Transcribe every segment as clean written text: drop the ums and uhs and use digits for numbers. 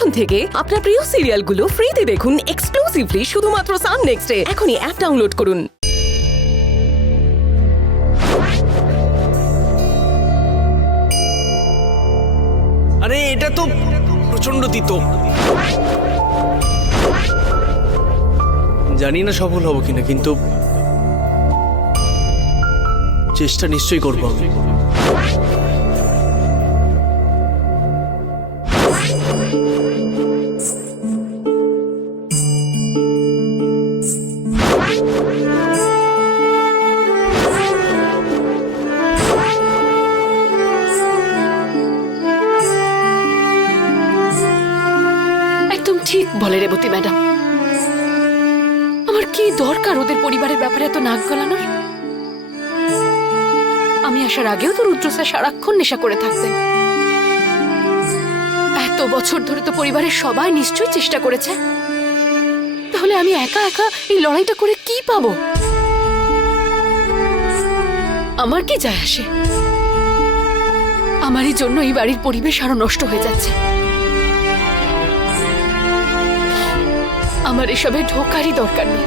এখন থেকে আপনার প্রিয় সিরিয়ালগুলো ফ্রিতে দেখুন এক্সক্লুসিভলি শুধুমাত্র সান নেক্সটে। এখনই অ্যাপ ডাউনলোড করুন। আরে এটা তো প্রচন্ড তিতো। জানি না সফল হব কিনা, কিন্তু চেষ্টা নিশ্চয়ই করবো আমি। একদম ঠিক বলে রেবতী ম্যাডাম। আমার কি দরকার ওদের পরিবারের ব্যাপারে এত নাক গলানোর? আমি আসার আগেও তো রুদ্র স্যার সারাক্ষণ নেশা করে থাকতেন। এত বছর ধরে তো পরিবারের সবাই নিশ্চয়ই চেষ্টা করেছে। তাহলে আমি একা একা এই লড়াইটা করে কি পাবো? আমার কি যায় আসে? আমারই জন্য এই বাড়ির পরিবেশ আরো নষ্ট হয়ে যাচ্ছে। আমার এসবে ঢোকারই দরকার নেই।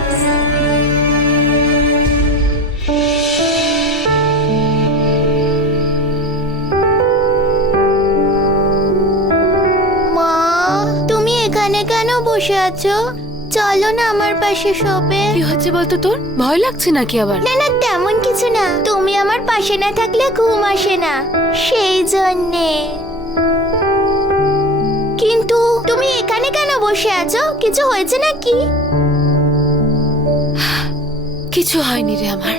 মা, তুমি এখানে কেন বসে আছো? চলো না আমার পাশে শোবে। কি হচ্ছে বলতো তোর? ভয় লাগছে নাকি আবার? না না, তেমন কিছু না। তুমি আমার পাশে না থাকলে ঘুম আসে না, সেই জন্যে। কিন্তু তুমি এখানে কেন বসে আছো? কিছু হয়েছে নাকি? কিছু হয়নি রে আমার।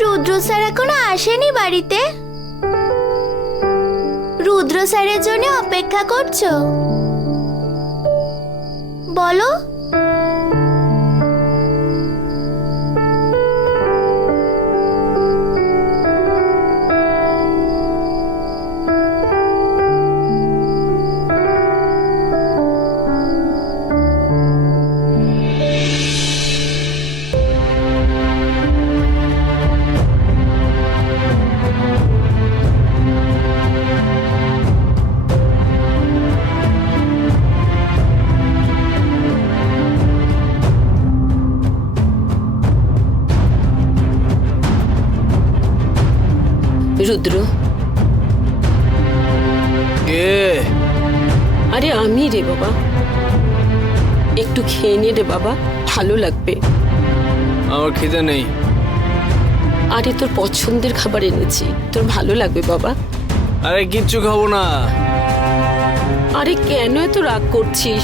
রুদ্র স্যার এখনো আসেনি বাড়িতে? রুদ্র স্যারের জন্য অপেক্ষা করছো? বলো। রুদ্র, আরে আমি রে বাবা, একটু খেয়ে নে রে বাবা, ভালো লাগবে। আমার খিদে নেই। আরে তোর পছন্দের খাবার এনেছি, তোর ভালো লাগবে বাবা। আরে কিচ্ছু খাবো না। আরে কেন এত রাগ করছিস?